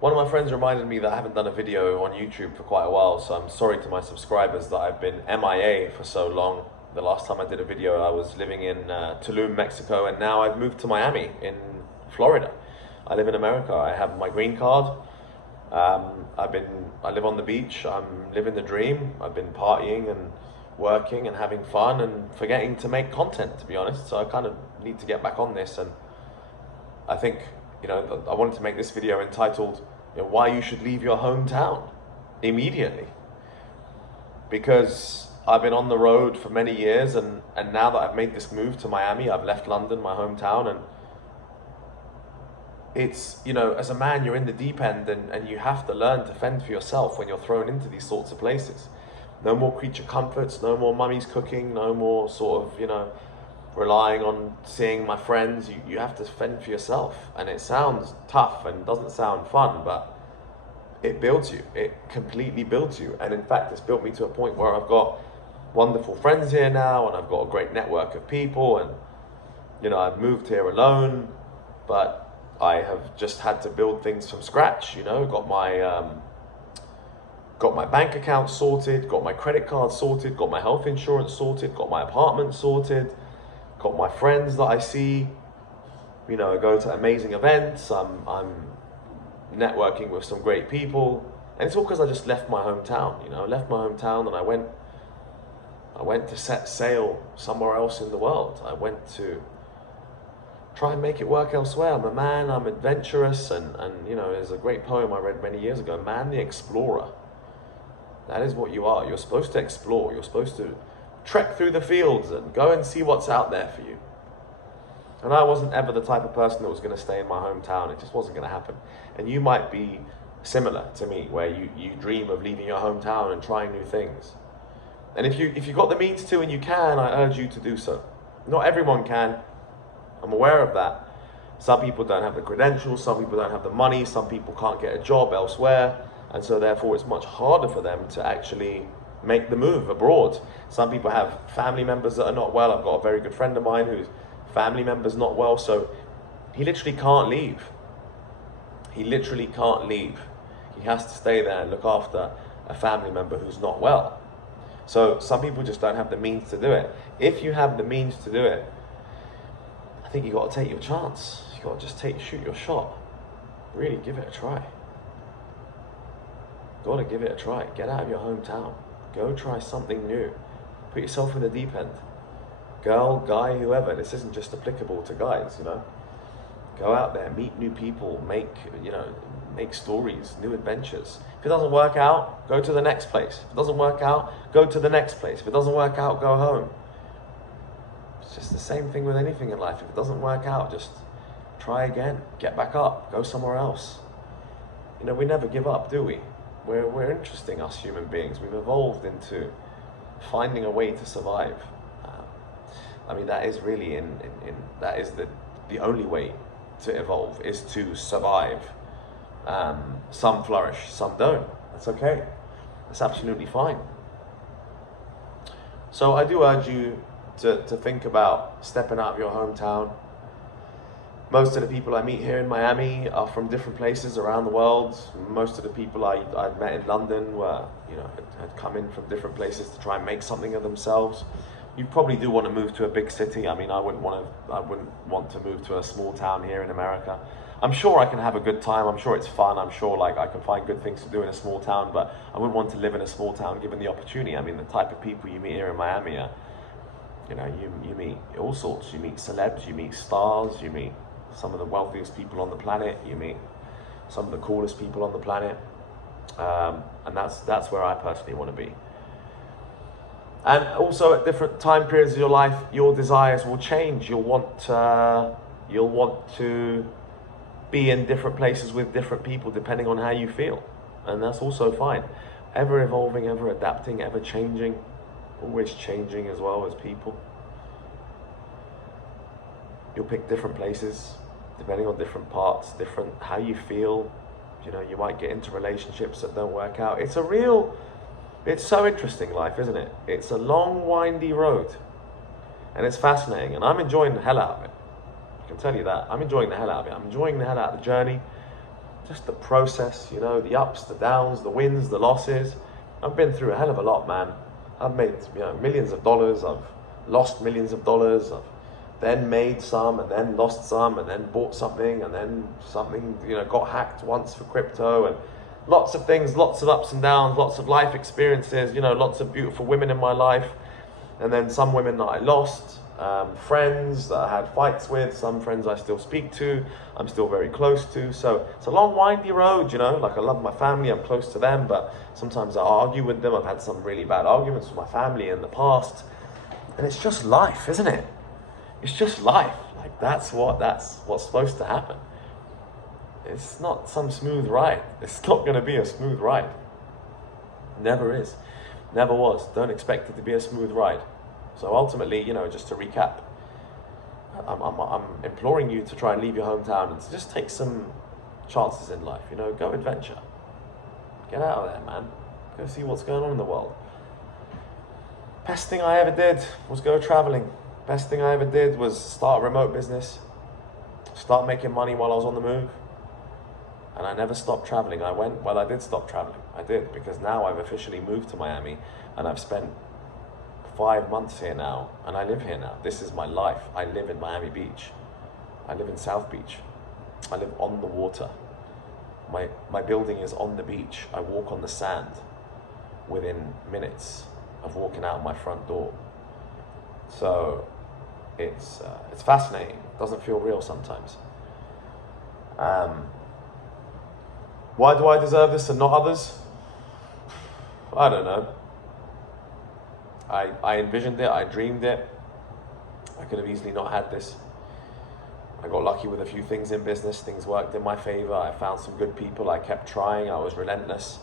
One of my friends reminded me that I haven't done a video on YouTube for quite a while, so I'm sorry to my subscribers that I've been MIA for so long. The last time I did a video, I was living in Tulum, Mexico, and now I've moved to Miami in Florida. I live in America. I have my green card. I live on the beach. I'm living the dream. I've been partying and working and having fun and forgetting to make content, to be honest. So I kind of need to get back on this, and I think, I wanted to make this video entitled, why you should leave your hometown immediately. Because I've been on the road for many years, and now that I've made this move to Miami, I've left London, my hometown, and it's, as a man, you're in the deep end, and you have to learn to fend for yourself when you're thrown into these sorts of places. No more creature comforts, no more mummy's cooking, no more sort of, relying on seeing my friends. You have to fend for yourself, and it sounds tough and doesn't sound fun, but it builds you. It completely builds you, and in fact, it's built me to a point where I've got wonderful friends here now, and I've got a great network of people, and I've moved here alone, but I have just had to build things from scratch. Got my bank account sorted, got my credit card sorted, got my health insurance sorted, got my apartment sorted, got my friends that I see, I go to amazing events, I'm networking with some great people, and it's all because I just left my hometown, left my hometown, and I went to set sail somewhere else in the world. I went to try and make it work elsewhere. I'm a man, I'm adventurous, and there's a great poem I read many years ago, Man the Explorer. That is what you are. You're supposed to explore. You're supposed to trek through the fields and go and see what's out there for you. And I wasn't ever the type of person that was going to stay in my hometown. It just wasn't going to happen. And you might be similar to me, where you dream of leaving your hometown and trying new things. And if you've got the means to and you can, I urge you to do so. Not everyone can. I'm aware of that. Some people don't have the credentials, some people don't have the money, some people can't get a job elsewhere, and so therefore it's much harder for them to actually make the move abroad. Some people have family members that are not well. I've got a very good friend of mine whose family member's not well, so he literally can't leave. He literally can't leave. He has to stay there and look after a family member who's not well. So some people just don't have the means to do it. If you have the means to do it, I think you got to take your chance. You got to just shoot your shot. Really give it a try. Got to give it a try. Get out of your hometown. Go try something new. Put yourself in the deep end. Girl, guy, whoever. This isn't just applicable to guys, Go out there, meet new people, make stories, new adventures. If it doesn't work out, go to the next place. If it doesn't work out, go to the next place. If it doesn't work out, go home. It's just the same thing with anything in life. If it doesn't work out, just try again. Get back up. Go somewhere else. We never give up, do we? We're interesting, us human beings. We've evolved into finding a way to survive. That is really that is the only way to evolve, is to survive. Some flourish, some don't. That's okay. That's absolutely fine. So I do urge you to think about stepping out of your hometown. Most of the people I meet here in Miami are from different places around the world. Most of the people I've met in London were, had come in from different places to try and make something of themselves. You probably do want to move to a big city. I wouldn't want to move to a small town here in America. I'm sure I can have a good time. I'm sure it's fun. I'm sure I can find good things to do in a small town, but I wouldn't want to live in a small town given the opportunity. The type of people you meet here in Miami are, you meet all sorts. You meet celebs, you meet stars, you meet some of the wealthiest people on the planet, you meet some of the coolest people on the planet, and that's where I personally want to be. And also at different time periods of your life, your desires will change. You'll want to be in different places with different people depending on how you feel, and that's also fine. Ever evolving, ever adapting, ever changing, always changing as well as people. You'll pick different places depending on different parts, different how you feel. You might get into relationships that don't work out. It's so interesting, life, isn't it? It's a long, windy road, and it's fascinating, and I'm enjoying the hell out of it. I can tell you that. I'm enjoying the hell out of it. I'm enjoying the hell out of the journey. just the process, you know, the ups, the downs, the wins, the losses. I've been through a hell of a lot, man. I've made, you know, millions of dollars. I've lost millions of dollars. I've then made some and then lost some and then bought something and then something, you know, got hacked once for crypto, and lots of things, lots of ups and downs, lots of life experiences, you know, lots of beautiful women in my life, and then some women that I lost, friends that I had fights with, some friends I still speak to, I'm still very close to. So it's a long, windy road, you know, like I love my family, I'm close to them, but sometimes I argue with them. I've had some really bad arguments with my family in the past, and it's just life, isn't it? It's just life. Like that's what's supposed to happen. It's not some smooth ride. It's not going to be a smooth ride. Never is. Never was. Don't expect it to be a smooth ride. So ultimately, you know, just to recap, I'm imploring you to try and leave your hometown and to just take some chances in life. You know, go adventure. Get out of there, man. Go see what's going on in the world. Best thing I ever did was go traveling. Best thing I ever did was start a remote business, start making money while I was on the move. And I never stopped traveling. I did stop traveling. I did, because now I've officially moved to Miami and I've spent 5 months here now, and I live here now. This is my life. I live in Miami Beach. I live in South Beach. I live on the water. My building is on the beach. I walk on the sand within minutes of walking out my front door. So it's fascinating. It doesn't feel real sometimes. Why do I deserve this and not others? I don't know. I envisioned it, I dreamed it. I could have easily not had this. I got lucky with a few things in business. Things worked in my favor. I found some good people. I kept trying. I was relentless.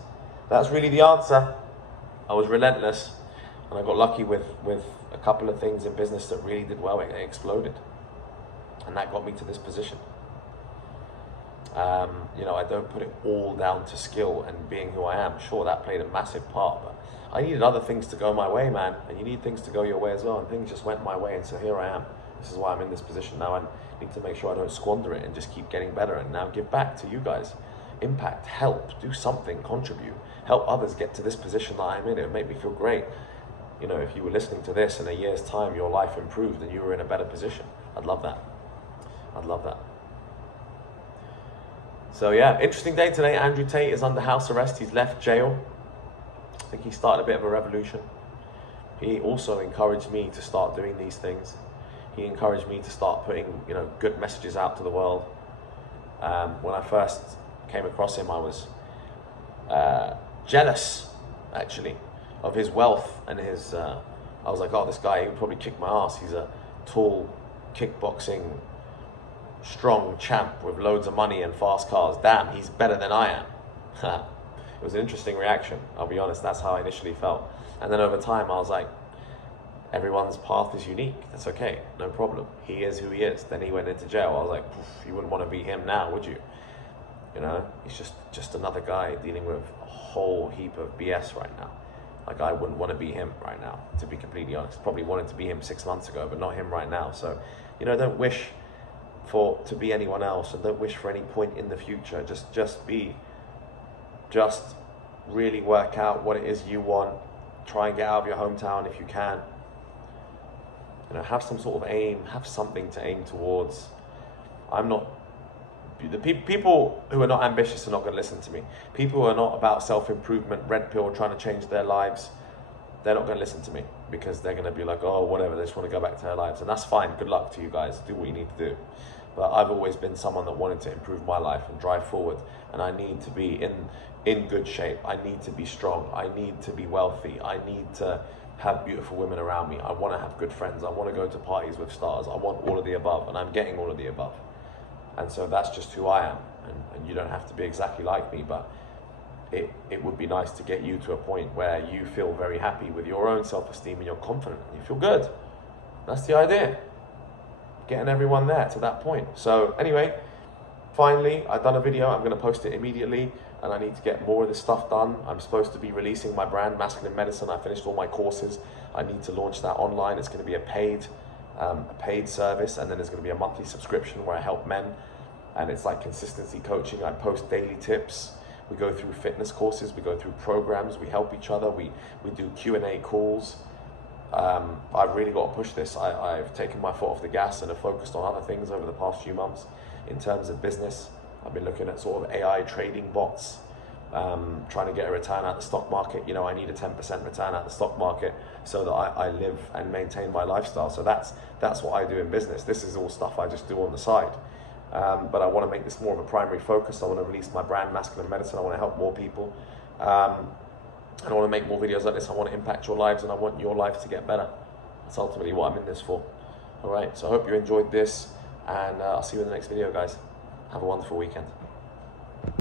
That's really the answer. I was relentless. And I got lucky with a couple of things in business that really did well. It exploded. And that got me to this position. You know, I don't put it all down to skill and being who I am. Sure, that played a massive part, but I needed other things to go my way, man. And you need things to go your way as well. And things just went my way, and so here I am. This is why I'm in this position now. I need to make sure I don't squander it and just keep getting better and now give back to you guys. Impact, help, do something, contribute, help others get to this position that I'm in. It would make me feel great. You know, if you were listening to this in a year's time, your life improved and you were in a better position. I'd love that. I'd love that. So yeah, interesting day today. Andrew Tate is under house arrest. He's left jail. I think he started a bit of a revolution. He also encouraged me to start doing these things. He encouraged me to start putting, you know, good messages out to the world. When I first came across him, I was jealous, actually, of his wealth and his. I was like, oh, this guy, he would probably kick my ass. He's a tall, kickboxing, strong champ with loads of money and fast cars. Damn, he's better than I am. It was an interesting reaction, I'll be honest. That's how I initially felt. And then over time, I was like, everyone's path is unique. That's okay, no problem. He is who he is. Then he went into jail. I was like, you wouldn't want to be him now, would you? You know, he's just another guy dealing with a whole heap of BS right now. Like, I wouldn't want to be him right now, to be completely honest. Probably wanted to be him 6 months ago, but not him right now. So, you know, don't wish to be anyone else, and don't wish for any point in the future. Just really work out what it is you want. Try and get out of your hometown if you can. You know, have some sort of aim, have something to aim towards. The people who are not ambitious are not going to listen to me. People who are not about self-improvement, red pill, trying to change their lives, they're not going to listen to me, because they're going to be like, oh, whatever, they just want to go back to their lives. And that's fine. Good luck to you guys. Do what you need to do. But I've always been someone that wanted to improve my life and drive forward. And I need to be in good shape. I need to be strong. I need to be wealthy. I need to have beautiful women around me. I want to have good friends. I want to go to parties with stars. I want all of the above, and I'm getting all of the above. And so that's just who I am. And you don't have to be exactly like me, but it would be nice to get you to a point where you feel very happy with your own self-esteem and you're confident and you feel good. That's the idea. Getting everyone there to that point. So anyway, finally, I've done a video. I'm going to post it immediately, and I need to get more of this stuff done. I'm supposed to be releasing my brand, Masculine Medicine. I finished all my courses. I need to launch that online. It's going to be a paid service, and then there's going to be a monthly subscription where I help men and it's like consistency coaching. I post daily tips. We go through fitness courses, we go through programs, we help each other, we do Q&A calls. I've really got to push this. I've taken my foot off the gas and have focused on other things over the past few months in terms of business. I've been looking at sort of AI trading bots, trying to get a return out the stock market. You know, I need a 10% return out the stock market so that I live and maintain my lifestyle. So that's what I do in business. This is all stuff I just do on the side. But I want to make this more of a primary focus. I want to release my brand, Masculine Medicine. I want to help more people. And I want to make more videos like this. I want to impact your lives, and I want your life to get better. That's ultimately what I'm in this for. All right, so I hope you enjoyed this, and I'll see you in the next video, guys. Have a wonderful weekend.